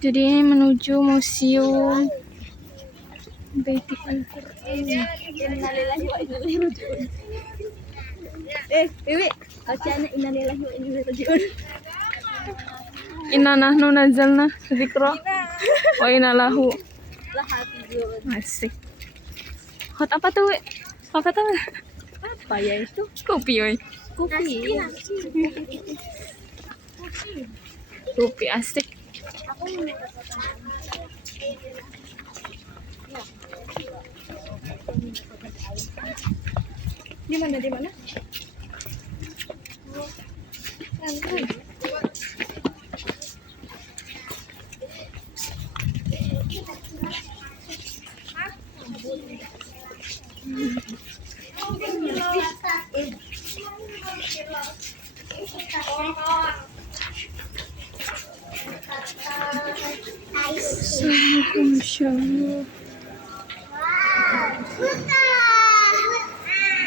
Jadi ini menuju museum Baitul Al-Quran. Wiwi, bacaan innalillahi wa inna ilaihi raji'un. Inna nahnu nazzalna dzikra wa inna lahu Lahafizun. asik. Hot apa tuh, Wi? Apa tuh? Apa ya itu? Kopi, Wi. Kopi. Kopi asik. Di mana? Masya Allah.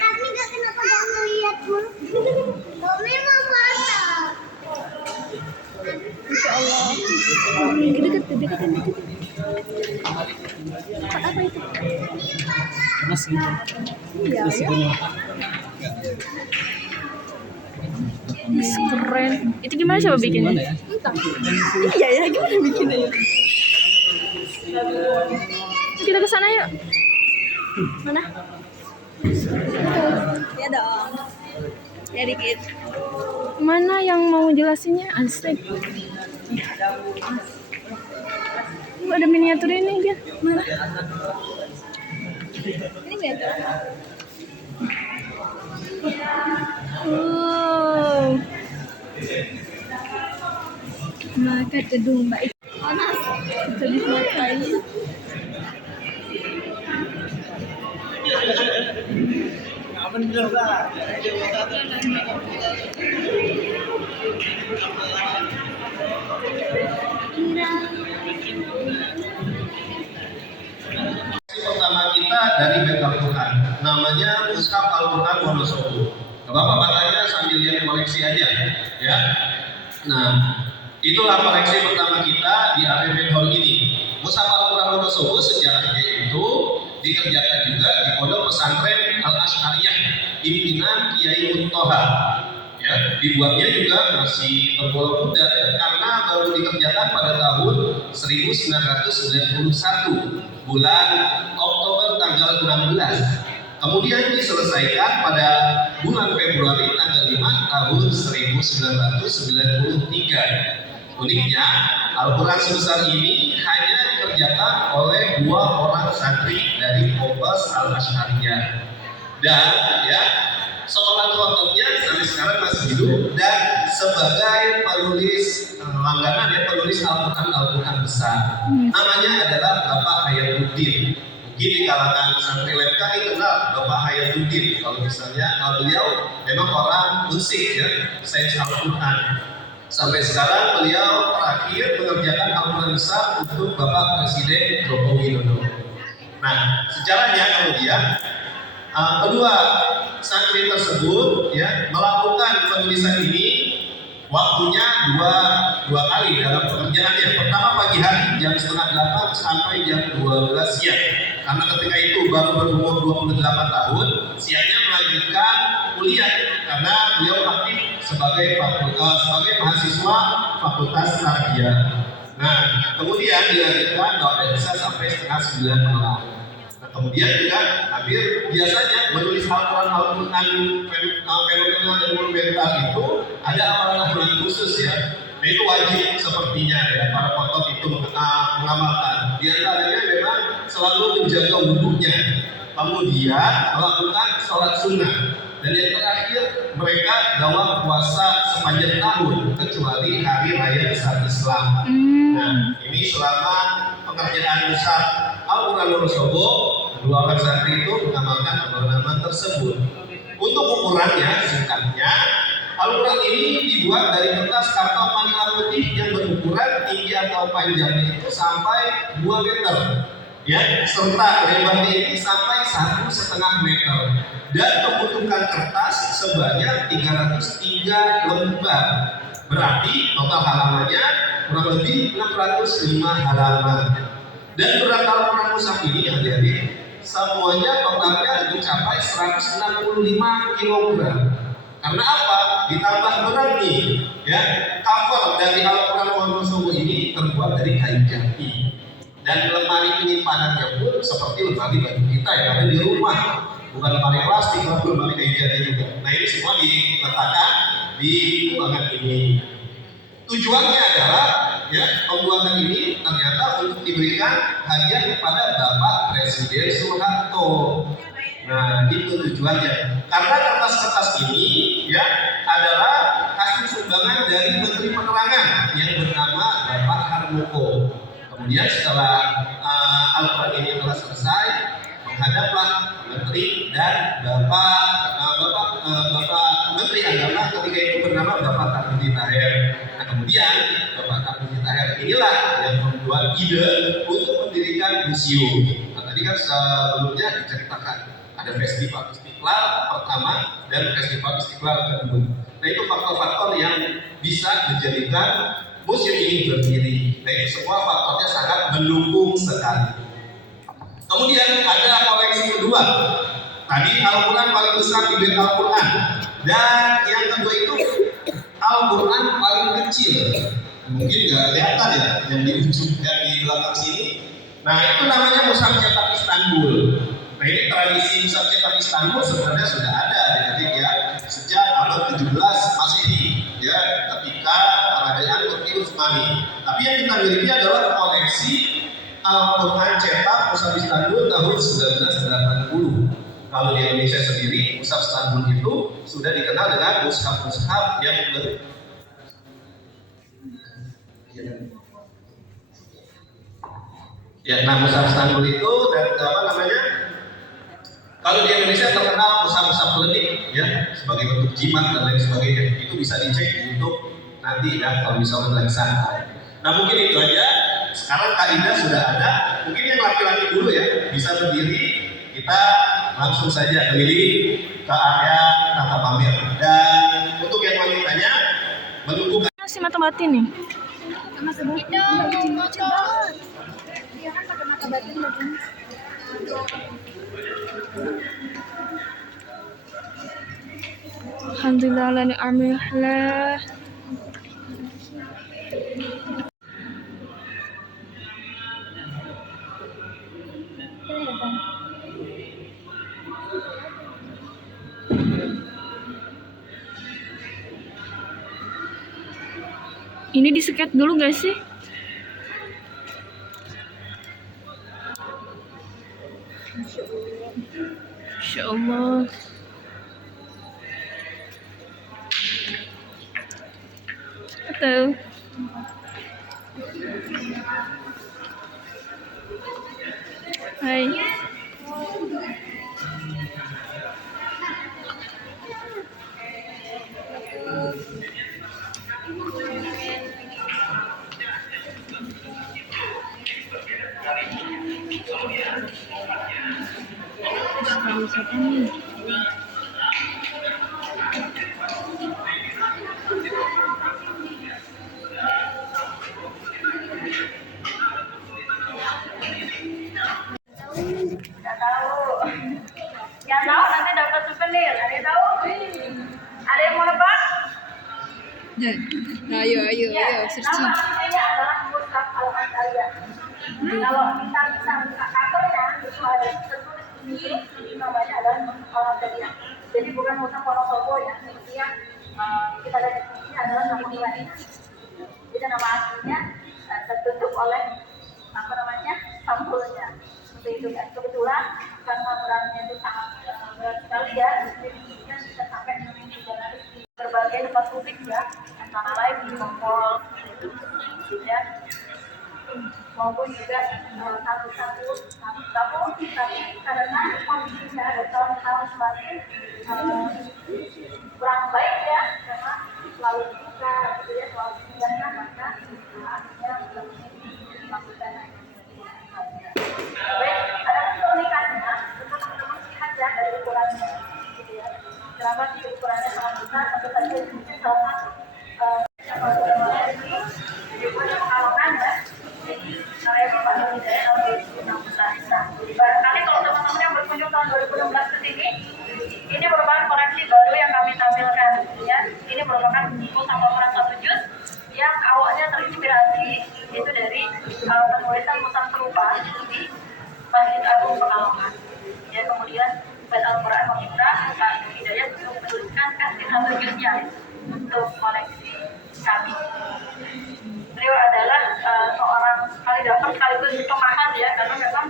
Tapi nggak kenapa nggak ngeliat dulu. Memang mantap. Insya Allah. Deketin. Apa itu? Mas gitu. Iya, ya. Keren. Itu gimana coba bikinnya? Ya? Iya ya, gimana bikinnya ya? Kita ke sana yuk. Mana? Ya dong. Ya dikit. Mana yang mau jelasinnya? Asik. Ada miniatur ini dia. Mana? Ini lihat ya. Oh. Maka gedung Mbak itu panas. Jadi makai. Pertama kita dari Baitul Quran, namanya Mushaf Al-Quran Wonosobo. Bapak tanya sambil lihat koleksi aja, ya. Nah, itulah koleksi pertama kita di APP Hall ini. Mushaf Al-Quran Wonosobo sejarahnya itu dikerjakan juga di Pondok Pesantren Al-Asy'ariyah pimpinan Kiai Muntoha. Ya, dibuatnya juga masih tergolong muda ya, karena baru dikerjakan pada tahun 1991 bulan Oktober tanggal 16. Kemudian diselesaikan pada bulan Februari tanggal 5 tahun 1993. Uniknya, Al-Quran sebesar ini hanya dikerjakan oleh 2 orang santri dari Polres Al-Asy'ariyah. Dan ya, sekolah kontennya sampai sekarang masih hidup dan sebagai penulis langganan ya, penulis Al-Quran besar. Namanya adalah Bapak Hayatuddin. Mungkin di kalangan santri lain kali kenal Bapak Hayatuddin. Kalau misalnya beliau memang orang musik ya, sains Al-Quran. Sampai sekarang beliau terakhir mengerjakan Al-Quran besar untuk Bapak Presiden Joko Widodo. Nah, sejarahnya kemudian kedua santri tersebut ya melakukan penulisan ini waktunya dua kali dalam pekerjaannya. Pertama pagi hari jam 7:30 sampai jam 12 siang. Karena ketika itu baru berumur 28 tahun, siangnya melanjutkan kuliah karena beliau aktif sebagai mahasiswa Fakultas Tarbiyah. Nah, kemudian dilanjutkan doa Isya sampai 8:30 malam. Kemudian juga hampir biasanya menulis Al-Quran fenomenal dan monumental itu ada amalan khusus ya. Nah itu wajib sepertinya ya para potong itu mengamalkan. Di antaranya memang selalu menjaga wudhunya, kemudian melakukan sholat sunnah, dan yang terakhir mereka dalam puasa sepanjang tahun kecuali hari raya besar Islam. Nah ini selama pengerjaan besar Al-Quran Wonosobo, 2 orang santri itu mengamalkan amalan tersebut. Untuk ukurannya, singkatnya, Al-Quran ini dibuat dari kertas karton manila putih yang berukuran tinggi atau panjangnya itu sampai 2 meter, ya, serta lebarnya ini sampai 1,5 meter, dan pembentukan kertas sebanyak 303 lembar. Berarti total halamannya kurang lebih 605 halaman. Dan berat Al-Quran mushaf ini adik-adik semuanya totalnya mencapai 165 kg. Karena apa? Ditambah berat nih, ya. Cover dari Al-Quran Wonosobo ini terbuat dari kain jati. Dan lemari penyimpanannya pun seperti lemari baju kita yang ada di rumah, bukan lemari plastik, tapi lemari kain jati juga. Nah ini semua diletakkan di ruangan ini. Tujuannya adalah ya pembuatan ini ternyata untuk diberikan hadiah kepada Bapak Presiden Soeharto. Nah itu tujuannya. Karena kertas-kertas ini ya adalah hasil sumbangan dari Menteri Penerangan yang bernama Bapak Harmoko. Kemudian setelah Al-Quran ini telah selesai, menghadaplah Menteri dan Bapak Menteri Agama ketika itu bernama Bapak Tarmizi Tahir. Nah kemudian Bapak Tarmizi Tahir inilah yang membuat ide untuk mendirikan museum. Nah tadi kan sebelumnya diceritakan ada festival Istiqlal pertama dan festival Istiqlal kedua. Nah itu faktor-faktor yang bisa menjadikan museum ini berdiri. Nah itu semua faktornya sangat mendukung sekali. Kemudian ada koleksi kedua. Tadi Al-Quran paling besar di bait Al-Quran. Dan yang kedua itu Al-Quran paling kecil. Mungkin nggak kelihatan ya yang di ujung dan di belakang sini. Nah itu namanya Mushaf Cetak Istanbul. Nah ini tradisi Mushaf Cetak Istanbul sebenarnya sudah ada ya sejak abad 17 Masehi ya ketika kerajaan Turki Utsmani. Tapi yang kita miliki adalah koleksi Al-Quran cetak Mushaf Istanbul tahun 1980. Kalau di Indonesia sendiri, Mushaf Istanbul itu sudah dikenal dengan mushaf-mushaf yang nah Mushaf Istanbul itu dan apa namanya? Kalau di Indonesia terkenal mushaf-mushaf klenik ya sebagai bentuk jimat dan lain sebagainya. Itu bisa dicek untuk nanti ya kalau misalnya lagi santai. Nah mungkin itu aja. Sekarang kaidah sudah ada. Mungkin yang laki-laki dulu ya bisa berdiri. Kita langsung saja keliling ke area tata pamer. Dan untuk yang wanitanya menunggu Si mata batin nih. Mata batin lucu banget. Dia kan pakai mata batin batin. Alhamdulillah la ni'amillah. Ini di-sket dulu gak sih? Masya Allah. Atau hai. Siapa nih? Nggak tahu. Yang tahu nanti dapat souvenir. Ada yang tahu? Ada yang mau nebak? Ayo searching. Namanya adalah Mushaf Al-Antaliyah. Kalau kita bisa buka covernya, itu ada tertulis di sini namanya adalah Mushaf Al-Antaliyah. Jadi bukan Mushaf Wonosobo ya. Intinya kita lihat di sini adalah nama lainnya. Jadi nama aslinya tertutup oleh apa namanya sampulnya. Seperti itu kan. Kebetulan karena beratnya itu sangat berat sekali ya. Jadi kita bisa sampai 300 di berbagai tempat publik ya. Antara lain di mall ya. Maupun juga satu-satu tapi karena kondisinya ada tahun-tahun semakin kurang baik ya karena selalu buka gitu ya selalu dibiarkan maka akhirnya dilakukan baik ada keunikannya untuk teman-teman lihat ya dari ukurannya gitu ya Kenapa sih ukurannya sangat besar? Tentu saja mungkin salah satu kalau sudah mulai ini dibuat pekalongan ya. Jadi area Bapak Nur Hidayat tahun 2016. Nah, barangkali kalau teman-teman yang berkunjung tahun 2016 ke sini, ini merupakan koleksi baru yang kami tampilkan ya. Ini merupakan buku sama ukuran 1 juz yang awalnya terinspirasi itu dari penulisan Musaf serupa di Masjid Agung Pekalongan. Ya, kemudian Bait Al-Quran meminta Pak Hidayat untuk menuliskan kasih 1 juznya untuk koleksi kami. Beliau adalah seorang kaligrafer sekaligus pemahat ya, karena memang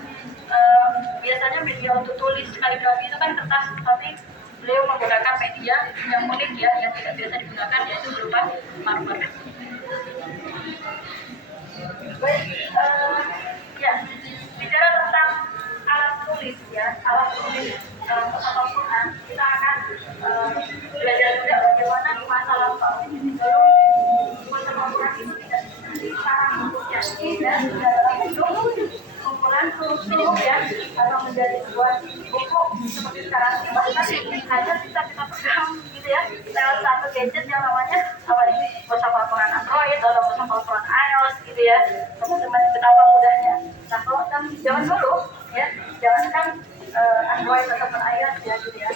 biasanya media untuk tulis kaligrafi itu kan kertas, tapi beliau menggunakan media yang unik ya, yang tidak biasa digunakan, yaitu berupa marmer. Baik, ya, bicara tentang alat tulis ya, alat tulis dalam Al-Quran, kita akan belajar juga bagaimana di masa lampau sebelum Musaf Al-Quran itu tidak sekarang bentuknya dan dalam bentuk kumpulan huruf ya, atau menjadi sebuah buku seperti sekarang ini, bahkan hanya bisa kita pegang gitu ya lewat satu gadget yang namanya apa ini, Musaf Al-Quran Android atau Musaf Al-Quran iOS gitu ya. Teman-teman betapa mudahnya. Nah, kalau zaman dulu ya, jangankan Android ataupun iOS ya gitu ya,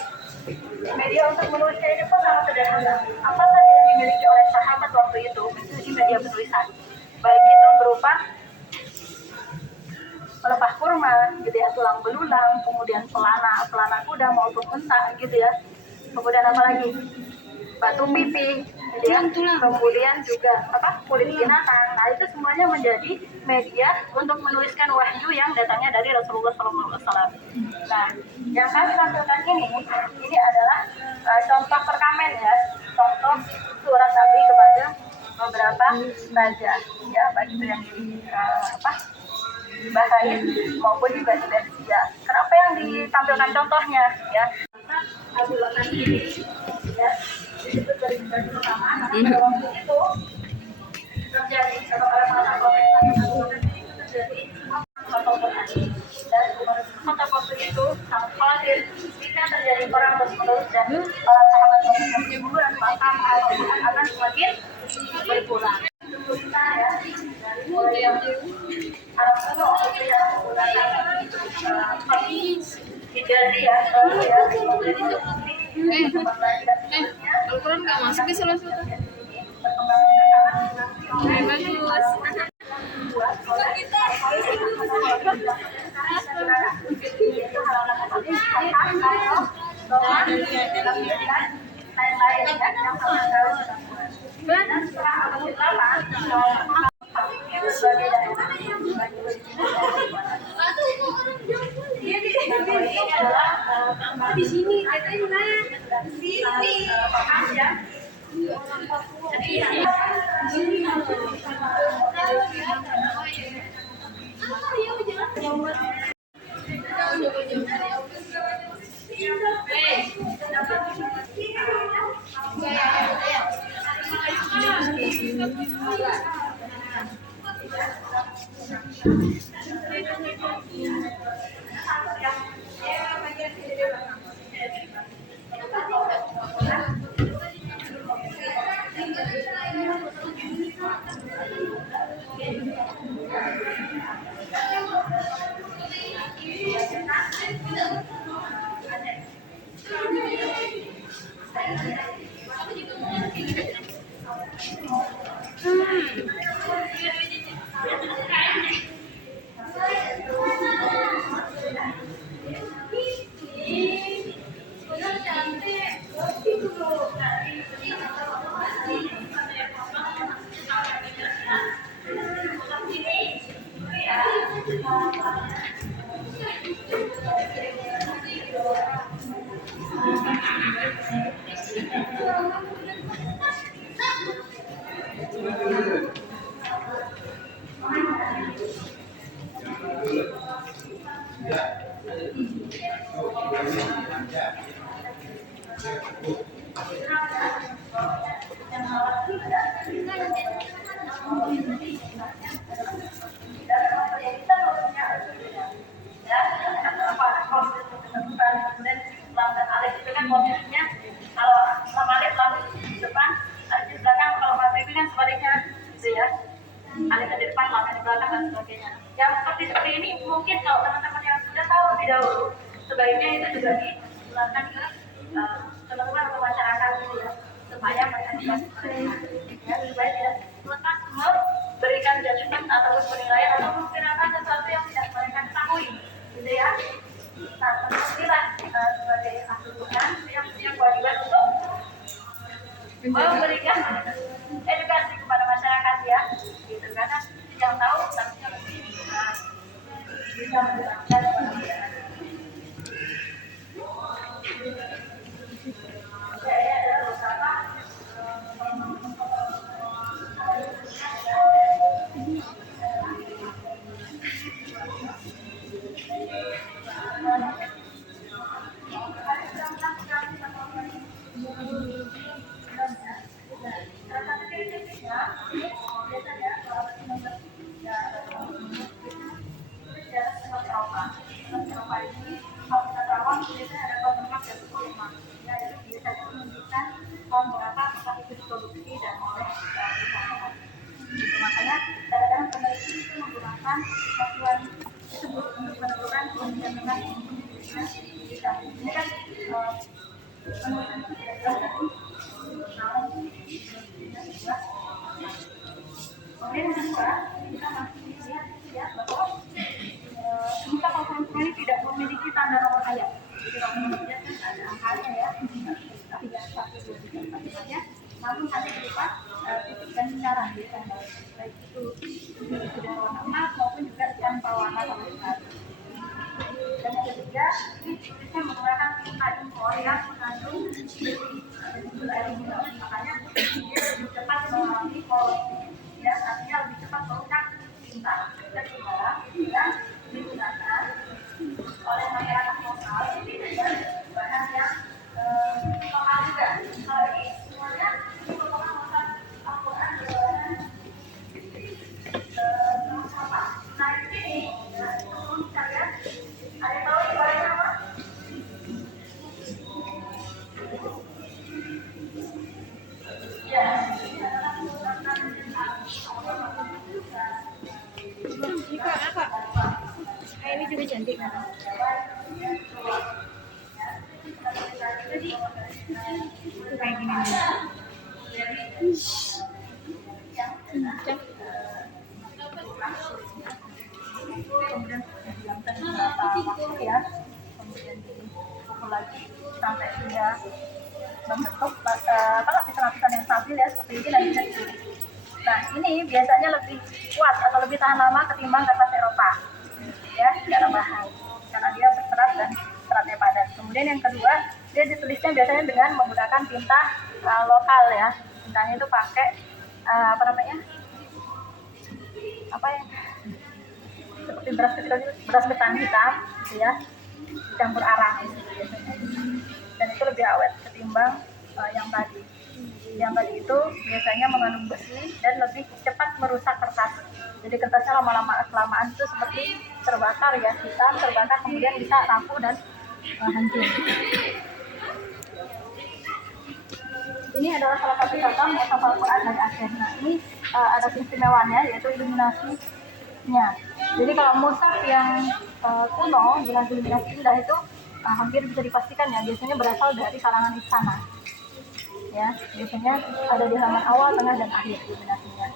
media untuk menulisnya ini pun sangat sederhana. Apa saja yang dimiliki oleh sahabat waktu itu di media penulisan, baik itu berupa pelepah kurma gitu ya, tulang belulang, kemudian pelana kuda maupun unta gitu ya, kemudian apa lagi, batu pipi gitu ya, kemudian juga kulit binatang. Nah, itu semuanya menjadi media untuk menuliskan wahyu yang datangnya dari Rasulullah SAW. Nah, yang kami tampilkan ini adalah contoh perkamen ya, contoh surat Nabi kepada beberapa raja ya, baik itu yang di Bahrain maupun juga di Persia. Kenapa yang ditampilkan contohnya ya? Karena Abu Bakar ini ya disebut dari pertama, karena pada waktu itu terjadi atau pada masa pemerintahan Abu Bakar ini terjadi Musaf Al-Quran, dan Umar bin Khattab waktu itu sangat khawatir jika terjadi perang terus-menerus dan para sahabat yang berguguran, maka Al-Quran akan semakin berkurang. Kita ya dari mulai yang Arab kuno itu yang menggunakan hijrah ya, Al-Quran nggak masuk di salah satu. Di sini katanya di sini. belakang dan sebagainya. Yang seperti ini mungkin kalau teman-teman yang sudah tahu lebih dahulu, sebaiknya itu juga dijelaskan ke teman-teman atau masyarakat gitu ya, supaya mereka ya, supaya tidak lepas memberikan judgement atau penilaian atau memperkirakan sesuatu yang tidak mereka ketahui gitu ya. Nah, tentunya sebagai ahli Quran yang punya kewajiban untuk memberikan edukasi kepada masyarakat ya, gitu karena yang tahu tentunya lebih bisa menjelaskan kepada masyarakat. Jadi ada beberapa makanya kadang-kadang peneliti itu menggunakan satuan tersebut untuk menentukan kemungkinan ini kan kemudian yang kedua kita masih lihat ya bahwa kita kalau ini tidak memiliki tanda nomor ayat. Jadi kalau menurutnya kan ada angkanya ya, 3, 1, 2, 3, 4 saja. Namun hanya berupa titik dan lingkaran biasanya, baik itu sudah warna emas maupun juga tanpa warna sama sekali. Dan yang ketiga, kita menggunakan tinta impor yang mengandung besi air mineral. Makanya dia lebih cepat mengalami korrosi, ya artinya lebih cepat merusak tinta ketimbang yang digunakan oleh masyarakat lokal dengan bahan yang lokal juga. Kalau ini semuanya ini merupakan muatan Al-Quran berbahan apa? Nah di sini, teman-teman sekalian, ada yang tahu ibaratnya apa? Ya, ini adalah menggunakan Jika apa? Ini juga cantik kan? Kayak gini nih. Kemudian didiamkan beberapa waktu ya, kemudian dipukul lagi sampai dia membentuk lapisan-lapisan yang stabil ya seperti ini dan bisa ditulis. Nah ini biasanya lebih kuat atau lebih tahan lama ketimbang kertas Eropa ya secara bahan karena dia berserat dan seratnya padat. Kemudian yang kedua dia ditulisnya biasanya dengan menggunakan tinta lokal ya, tintanya itu pakai seperti beras ketan hitam gitu ya, dicampur arang gitu biasanya. Dan itu lebih awet ketimbang yang tadi. Yang tadi itu biasanya mengandung besi dan lebih cepat merusak kertas. Jadi kertasnya lama-lama kelamaan itu seperti terbakar ya, hitam terbakar kemudian bisa rapuh dan hancur. Ini adalah salah satu contoh mushaf Al-Quran dari Aceh. Nah ini ada keistimewanya yaitu iluminasinya. Jadi kalau mushaf yang kuno dengan iluminasi indah itu hampir bisa dipastikan ya biasanya berasal dari kalangan istana. Ya, biasanya ada di halaman awal, tengah dan akhir iluminasinya.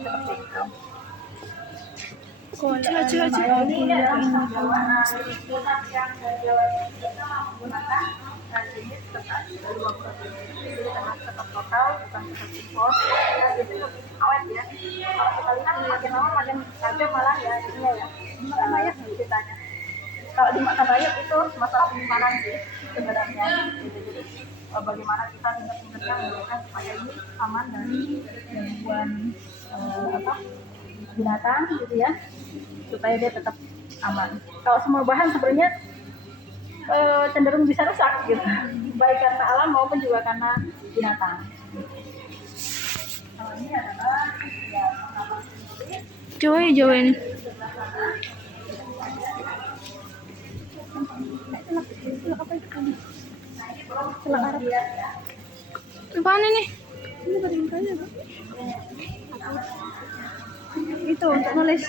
Seperti itu. Ini adalah mushaf Jawa. Nah, mushaf yang Jawa ini kita menggunakan jenis kertas dari luar negeri. Jadi kertas lokal, bukan kertas impor. Ya, itu lebih awet ya. Kalau kita lihat makin lama makin tajam malah ya ininya ya. Karena ya ceritanya. Kalau dimakan rayap itu masalah penyimpanan sih sebenarnya. Jadi bagaimana kita tingkat-tingkatkan menggunakan supaya ini aman dari gangguan binatang gitu ya, supaya dia tetap aman. Kalau semua bahan sebenarnya cenderung bisa rusak gitu, baik karena alam maupun juga karena binatang. Kalau ini adalah ya Join. Celak Arab ya. Apaan ini? Ini baru yang kaya kan? Itu untuk nulis.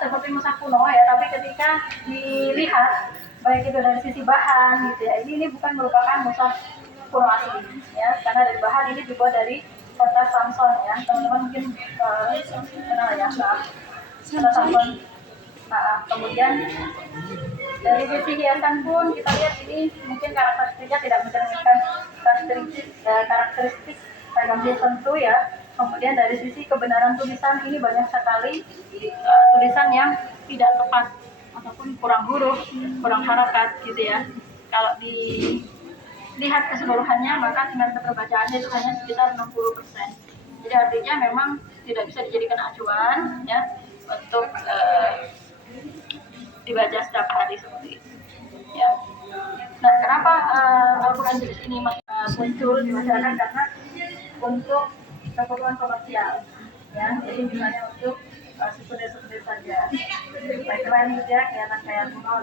Seperti musaf kuno ya, tapi ketika dilihat baik itu dari sisi bahan gitu ya, ini bukan merupakan musaf kuno asli ya, karena dari bahan ini dibuat dari kertas Samson ya, teman-teman mungkin kenal ya, kertas Samson. Nah, kemudian dari sisi hiasan pun kita lihat ini mungkin karakteristiknya tidak mencerminkan karakteristik ragam tertentu ya. Kemudian dari sisi kebenaran tulisan ini banyak sekali tulisan yang tidak tepat ataupun kurang huruf, kurang harakat gitu ya. Kalau dilihat keseluruhannya maka tingkat keterbacaannya itu hanya sekitar 60%. Jadi artinya memang tidak bisa dijadikan acuan ya untuk dibaca setiap hari seperti itu. Ya. Nah, kenapa Al-Quran jenis ini muncul di masyarakat? Karena untuk keperluan komersial, ya. Jadi misalnya untuk souvenir saja. Baik keren ya, kayak kuno.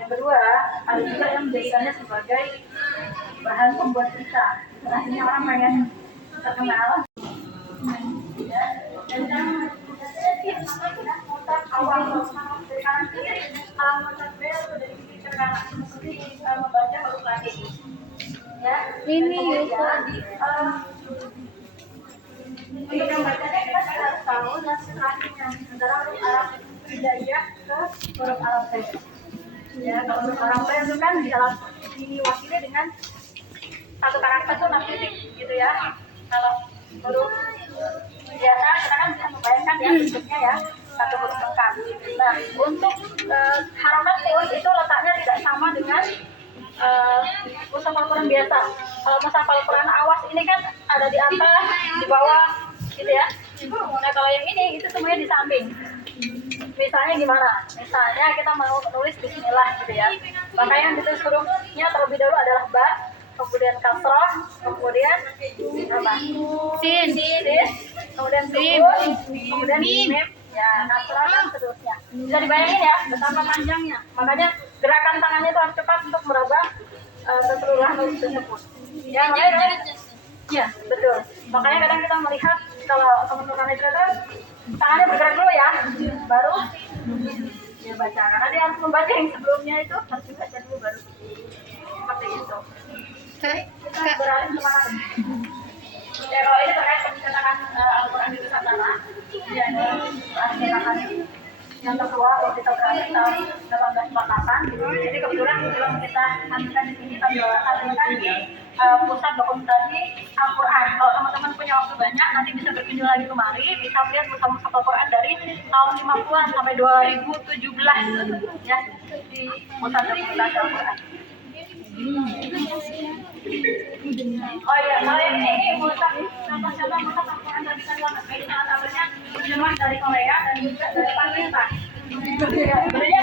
Yang kedua, ada juga yang menjadikannya sebagai bahan pembuat cerita. Akhirnya orang pengen terkenal. Ya. Dan awal dari kanan kiri, alamat bel dari kiri ke kanan seperti membaca huruf Latin. Ya. Ini untuk membacanya kita harus tahu Latinnya antara huruf Arab Hijaiyah ke huruf Arab Braille. Ya, kalau huruf Arab Braille itu kan diwakili dengan satu karakter itu 6 titik gitu ya. Kalau huruf biasa kita kan bisa membayangkan ya bentuknya ya satu huruf lengkap. Nah, untuk harakat pun itu letaknya tidak sama dengan mushaf Al-Quran biasa. Kalau mushaf Al-Quran awas ini kan ada di atas, di bawah, gitu ya. Nah, kalau yang ini itu semuanya di samping. Misalnya gimana? Misalnya kita mau menulis Bismillah gitu ya. Maka yang ditulis hurufnya terlebih dahulu adalah ba, kemudian kasroh, kemudian apa? Sin, kemudian sukun, kemudian mim, ya kasroh dan seterusnya. Bisa dibayangin ya betapa panjangnya. Makanya gerakan tangannya itu harus cepat untuk meraba keseluruhan huruf tersebut. Ya, makanya, ya betul. Makanya kadang kita melihat kalau teman-teman itu tangannya bergerak dulu ya, baru dia baca. Karena dia harus membaca yang sebelumnya itu harus dibaca dulu baru seperti itu. Kita beralih kemana? Ya, kalau ini terkait pencetakan Al-Quran di Nusantara, ya ini pencetakan yang kedua kalau kita beralih tahun 1848 gitu. Jadi kebetulan belum kita ambilkan di sini, kita ambilkan di pusat dokumentasi Al-Quran. Kalau teman-teman punya waktu banyak, nanti bisa berkunjung lagi kemari, bisa lihat musaf Al-Quran dari tahun 50-an sampai 2017 ya di pusat dokumentasi Al-Quran. Oh iya, kalau yang ini musaf contoh-contoh musaf Al-Quran terbitan luar negeri, salah satunya terjemahan dari Korea dan juga dari Pakistan. Ya, sebenarnya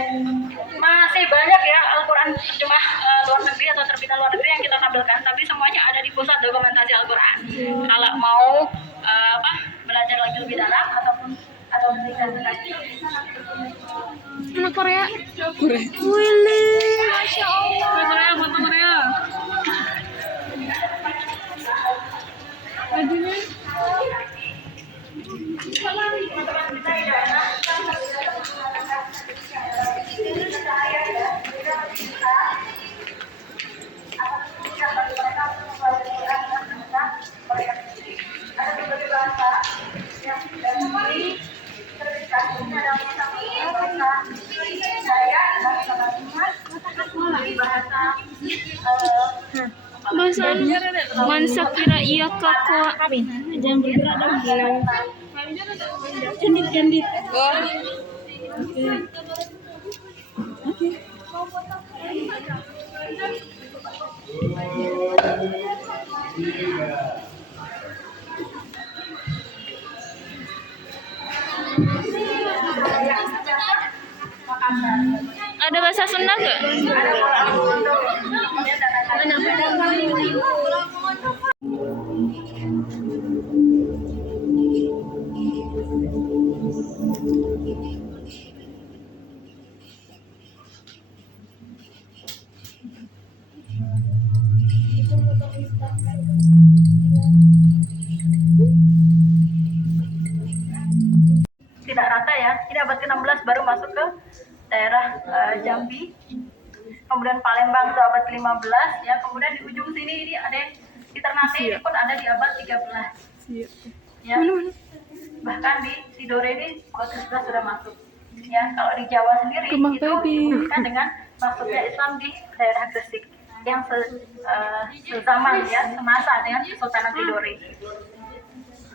masih banyak ya Al-Quran terjemah luar negeri atau terbitan luar negeri yang kita tampilkan, tapi semuanya ada di pusat dokumentasi Al-Quran. Kalau mau belajar lagi lebih dalam ataupun ada pendidikan terkait Anak Korea. Wih, Masya Allah. Korea, foto Korea. Bajunya. Ada berbagai bahasa yang dari sertifikasinya ada bahasa saya, bahasa Mansa kira iya kakak kami. Jangan bergerak dong. Cendit. Oke. Ada bahasa Sunda nggak? Tidak rata ya. Ini abad ke-16 baru masuk ke daerah Jambi. Kemudian Palembang itu abad ke-15 ya. Kemudian di ujung sini ini ada yang di Ternate ini pun ada di abad 13. Ya. Bahkan di Tidore ini abad ke-11 sudah masuk. Ya, kalau di Jawa sendiri itu dihubungkan dengan masuknya Islam di daerah Gresik yang sezaman ya, semasa dengan Kesultanan Tidore.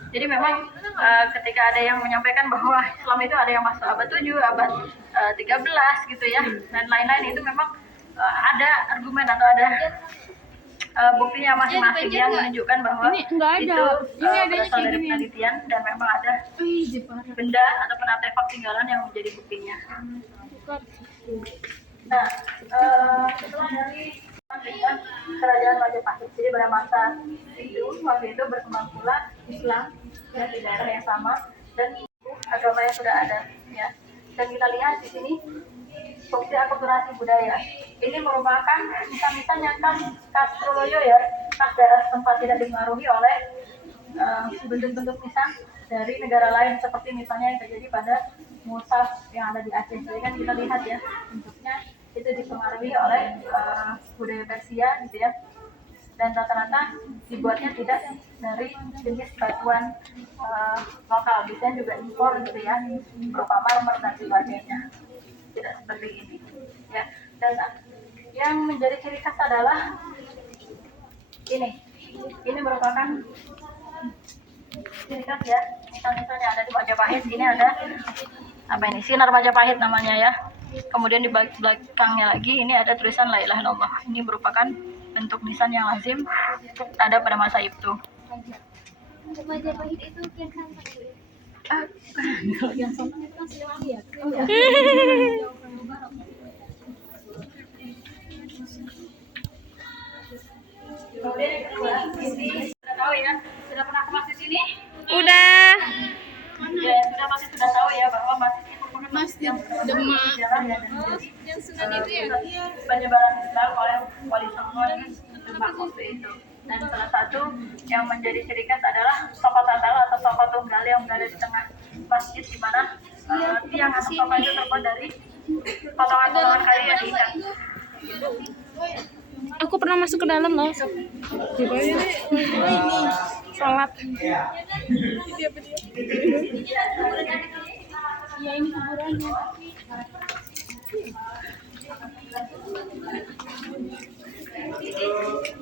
Jadi memang ketika ada yang menyampaikan bahwa Islam itu ada yang masuk abad 7, abad 13 gitu ya, dan lain-lain, itu memang ada argumen atau ada buktinya masing-masing yang menunjukkan bahwa itu berasal dari penelitian dan memang ada benda ataupun artefak tinggalan yang menjadi buktinya. Nah, setelah dari kerajaan Majapahit, jadi pada masa itu waktu itu berkembang pula Islam ya, di daerah yang sama dan agama yang sudah ada ya. Dan kita lihat di sini bukti akulturasi budaya. Ini merupakan misa-misa yang khas Troloyo ya, khas daerah tempat tidak dipengaruhi oleh bentuk-bentuk misa dari negara lain seperti misalnya yang terjadi pada Musaf yang ada di Aceh. Jadi kan kita lihat ya bentuknya itu dipengaruhi oleh budaya Persia gitu ya, dan rata-rata dibuatnya tidak dari jenis batuan lokal, biasanya juga impor gitu ya, berupa marmer dan sebagainya, tidak seperti ini ya. Dan yang menjadi ciri khas adalah ini merupakan ciri khas ya, misalnya ada di Majapahit, ini ada apa ini, Sinar Majapahit namanya ya. Kemudian di belakangnya lagi ini ada tulisan La ilaha illallah. Ini merupakan bentuk nisan yang lazim ada pada masa itu. Majapahit itu Kian Santang. Kalau yang Santang itu kan Siliwangi ya. Kemudian yang kedua, ini sudah tahu ya, sudah pernah ke masjid ini? Udah. Ya, sudah tahu ya bahwa masjid ini merupakan masjid yang Demak. sejarah ya, dan menjadi penyebaran Islam oleh Wali Songo di Demak waktu itu. Dan salah satu yang menjadi ciri khas adalah sofa tatal atau sofa tunggal yang berada di tengah masjid, di mana tiang atau sofa itu terbuat dari potongan-potongan kayu yang diikat. Aku pernah masuk ke dalam loh. Sholat. Ya ini kuburannya.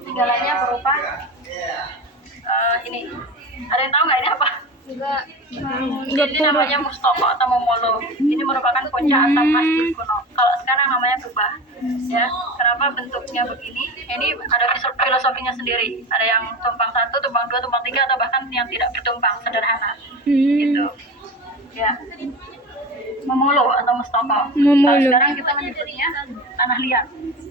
Tinggalannya berupa ini. Ada yang tahu nggak ini apa? Enggak. Ini namanya Mustopo atau Momolo. Ini merupakan puncak atap masjid kuno. Kalau sekarang namanya Kubah. Ya, kenapa bentuknya begini? Ini ada filosofinya sendiri. Ada yang tumpang 1, tumpang 2, tumpang 3, atau bahkan yang tidak bertumpang, sederhana. Gitu. Ya. Momolo atau Mustopo. Kalau sekarang kita menyebutnya tanah liat.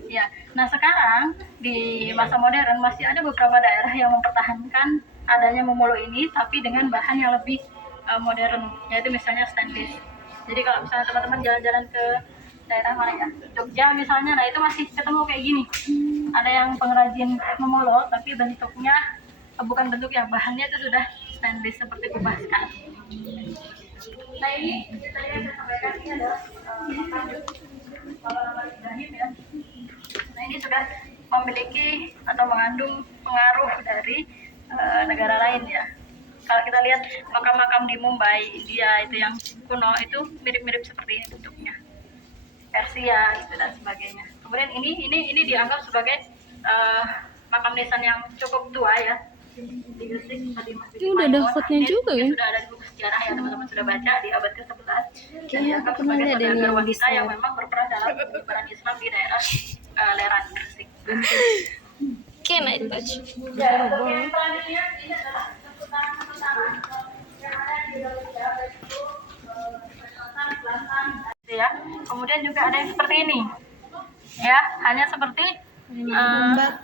Ya. Nah, sekarang di masa modern masih ada beberapa daerah yang mempertahankan adanya Momolo ini, tapi dengan bahan yang lebih modern, yaitu misalnya stainless. Jadi kalau misalnya teman-teman jalan-jalan ke daerah mana ya, Jogja misalnya, nah itu masih ketemu kayak gini. Ada yang pengrajin Momolo, tapi bentuknya bukan bentuk yang bahannya itu sudah stainless seperti kubah sekarang. Nah ini tadi yang saya sampaikan, ini adalah makam Ibrahim ya. Nah ini sudah memiliki atau mengandung pengaruh dari negara lain ya. Kalau kita lihat makam-makam di Mumbai, India itu yang kuno itu mirip-mirip seperti ini bentuknya, Persia gitu dan sebagainya. Kemudian ini dianggap sebagai makam nisan yang cukup tua ya. Di Gresik tadi masih. Ini udah ada fotonya juga ya? Sudah ada di buku sejarah ya, teman-teman sudah baca di abad ke-11. Kayaknya aku pernah lihat sebagai yang wanita bisa. yang memang berperan dalam penyebaran Islam di daerah Leran Gresik. Can I touch? Ya, untuk yang selanjutnya ini adalah kesultanan yang ada di Indonesia, yaitu selatan, selatan, ya. Kemudian juga ada yang seperti ini, ya, hanya seperti apa?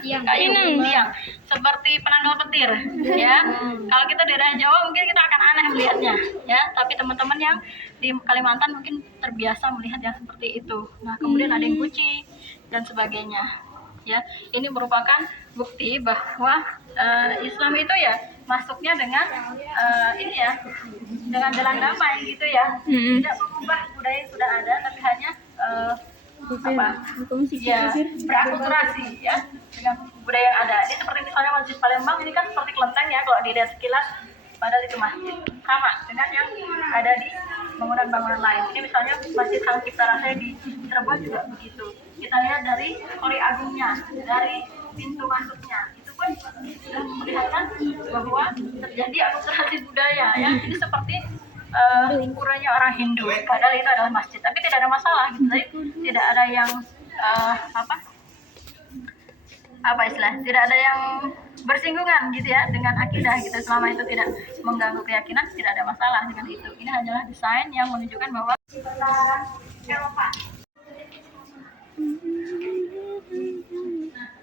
Kayu, tiang, seperti penanggal petir, ya. Kalau kita di daerah Jawa mungkin kita akan aneh melihatnya, ya. Tapi teman-teman yang di Kalimantan mungkin terbiasa melihat yang seperti itu. Nah, kemudian ada yang guci dan sebagainya. Ya, ini merupakan bukti bahwa Islam itu ya masuknya dengan ini ya, dengan jalan damai gitu ya, tidak mengubah budaya yang sudah ada, tapi hanya berakulturasi ya dengan budaya yang ada. Ini seperti misalnya Masjid Palembang ini kan seperti kelenteng ya kalau dilihat sekilas, padahal itu masjid sama dengan yang ada di bangunan-bangunan lain. Ini misalnya Masjid Sang Cipta Rasa di Cirebon juga begitu. Kita lihat dari Kori Agungnya, dari pintu masuknya, itu pun sudah memperlihatkan bahwa terjadi akulturasi budaya ya. Ini seperti ukurannya orang Hindu, padahal itu adalah masjid. Tapi tidak ada masalah gitu, tidak ada yang tidak ada yang bersinggungan gitu ya dengan akidah gitu. Selama itu tidak mengganggu keyakinan, tidak ada masalah dengan itu. Ini hanyalah desain yang menunjukkan bahwa Eropa.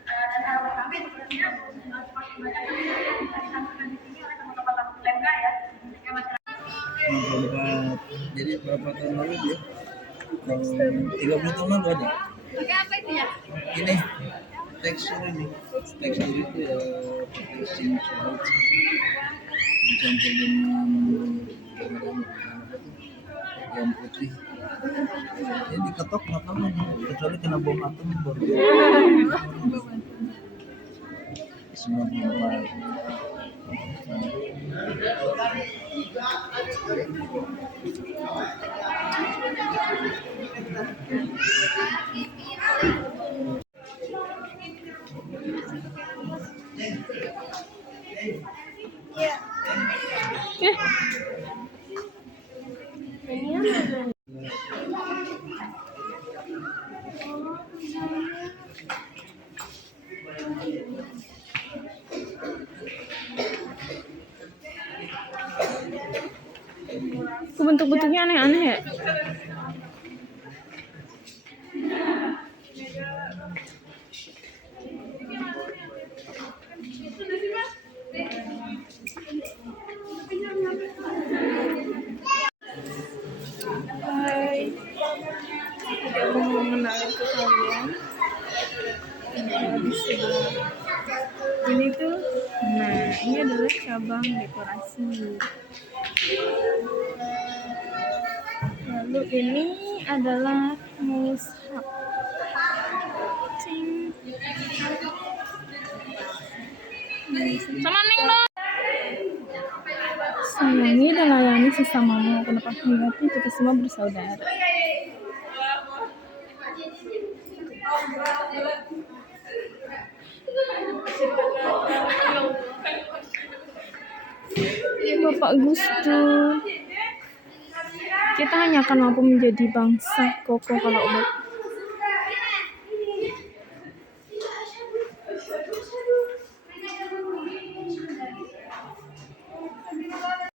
Dan harapan kami sebenarnya semakin banyak yang disampaikan di sini oleh teman-teman LMK ya. Jadi berapa tahun lalu dia? 30 tahun lalu ada. Pakai apa itu ya? Ini tekstur itu ya pakai sin solat dicampur dengan yang putih. Ini diketok nggak tahu kecuali kena bom atom baru. Semua berubah. Bentuk-bentuknya aneh-aneh ya. Hai, aku mau mengenalkan ke kalian. Ini tuh, nah ini adalah cabang dekorasi. Lalu ini adalah mushaf. Sama Ning dong. Sayangi dan layani sesamamu, karena hati kita semua bersaudara. Bapak Gus Dur, kita hanya akan mampu menjadi bangsa kokoh kalau